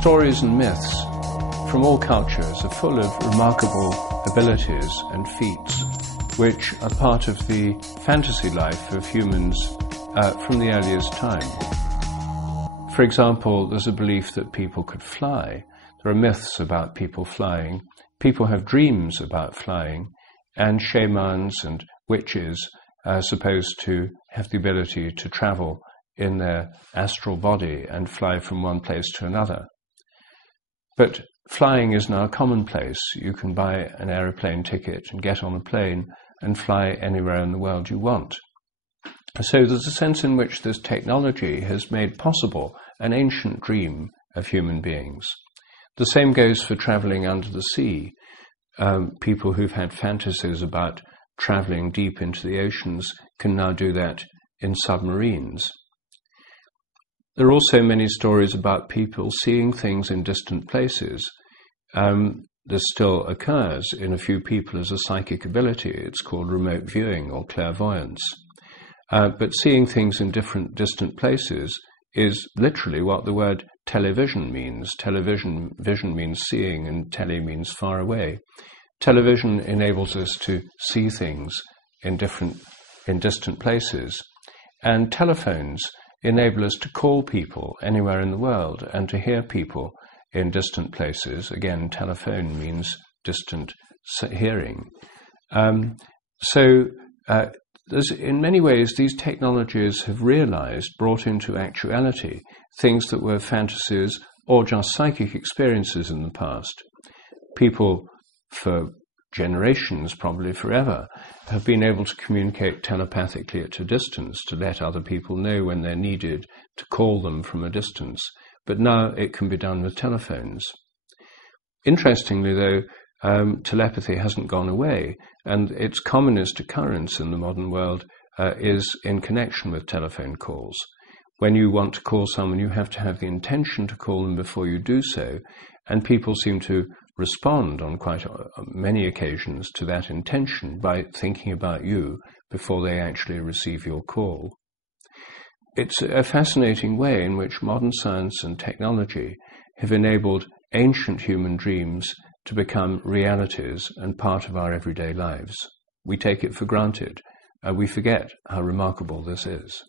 Stories and myths from all cultures are full of remarkable abilities and feats which are part of the fantasy life of humans from the earliest time. For example, there's a belief that people could fly. There are myths about people flying. People have dreams about flying, and shamans and witches are supposed to have the ability to travel in their astral body and fly from one place to another. But flying is now commonplace. You can buy an aeroplane ticket and get on a plane and fly anywhere in the world you want. So there's a sense in which this technology has made possible an ancient dream of human beings. The same goes for traveling under the sea. People who've had fantasies about traveling deep into the oceans can now do that in submarines. There are also many stories about people seeing things in distant places. This still occurs in a few people as a psychic ability. It's called remote viewing or clairvoyance. But seeing things in different distant places is literally what the word television means. Vision means seeing, and tele means far away. Television enables us to see things in distant places, and telephones enable us to call people anywhere in the world and to hear people in distant places. Again, telephone means distant hearing. In many ways, these technologies have brought into actuality, things that were fantasies or just psychic experiences in the past. People, for generations, probably forever, have been able to communicate telepathically at a distance, to let other people know when they're needed, to call them from a distance. But now it can be done with telephones. Interestingly, though, telepathy hasn't gone away, and its commonest occurrence in the modern world is in connection with telephone calls. When you want to call someone, you have to have the intention to call them before you do so, and people seem to respond on quite many occasions to that intention by thinking about you before they actually receive your call. It's a fascinating way in which modern science and technology have enabled ancient human dreams to become realities and part of our everyday lives. We take it for granted. We forget how remarkable this is.